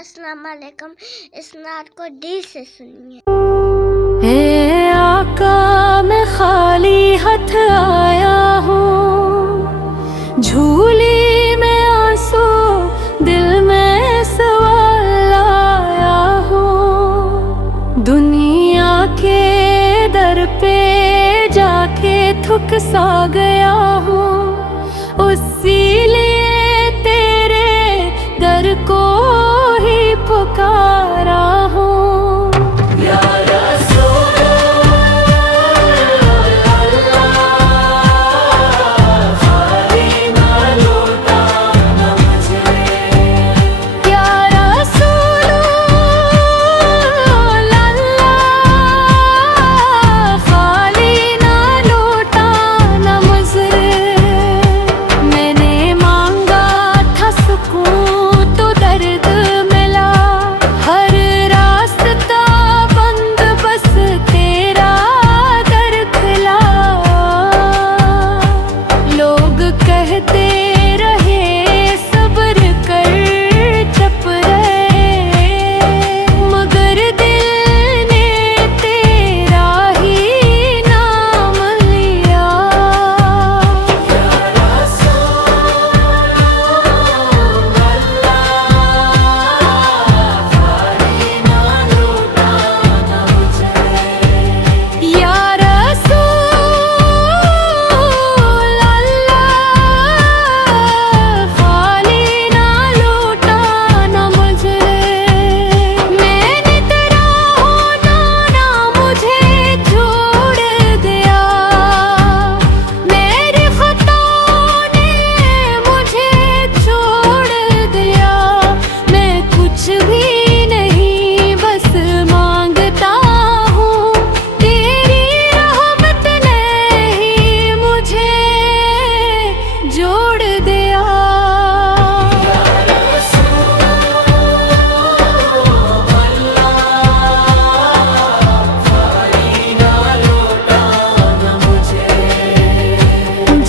अस्सलाम वालेकुम। इस नात को दिल से सुनिए। ए आका मैं खाली हाथ आया हूँ, झूली में आंसू दिल में सवाल आया हूँ। दुनिया के दर पे जाके थक सा गया हूँ, उसी लिए तेरे दर को ही पुकारा हूँ।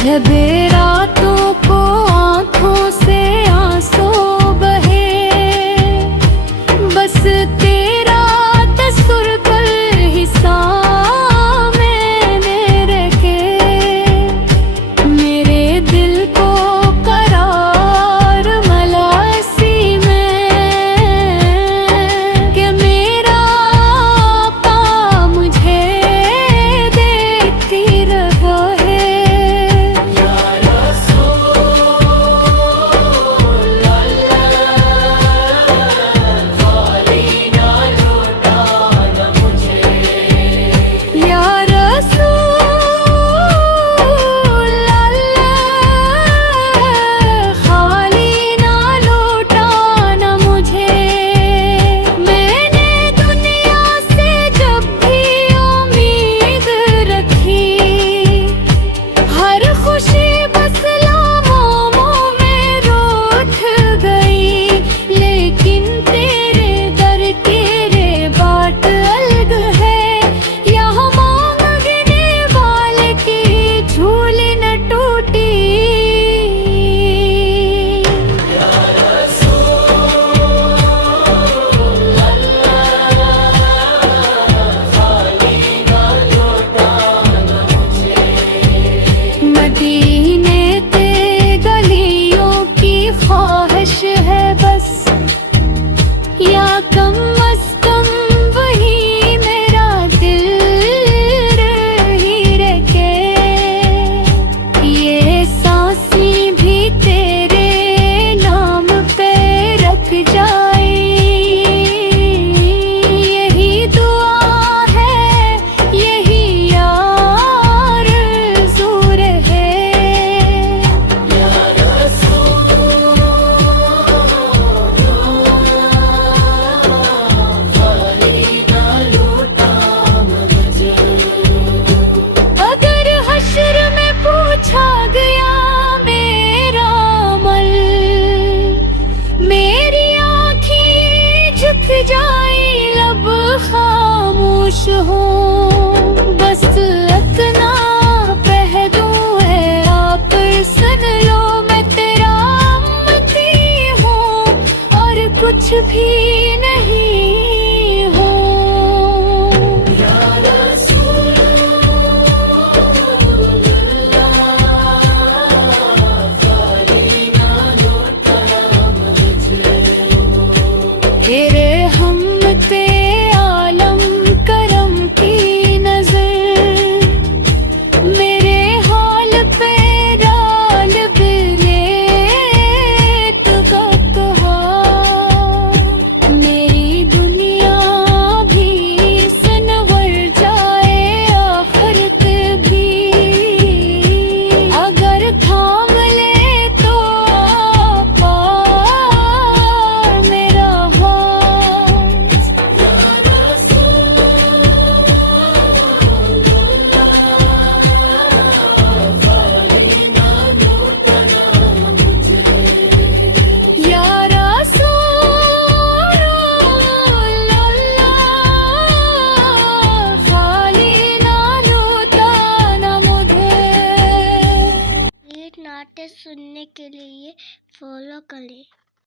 जब रातों को आँखों से आंसू बहे, बस तेरा तसुर्गुल ही सामने रखे। मेरे दिल को करार मलासी में कि मेरा आका मुझे देखती रहा है। खामोश हूँ, बस इतना कह दूँ है आप सुन लो, मैं तेरा उम्मती हूँ और कुछ भी नहीं हो। तेरे हमते आलम करम की नजर, मेरे हाल पे डाल बिले कहा, मेरी दुनिया भी सनवर जाए आखिरत भी, अगर थाम ले तो आपा मेरा या रसूल अल्लाह, खाली ना लूटा ना मुझे। ये नाट्य सुनने के लिए फॉलो करें।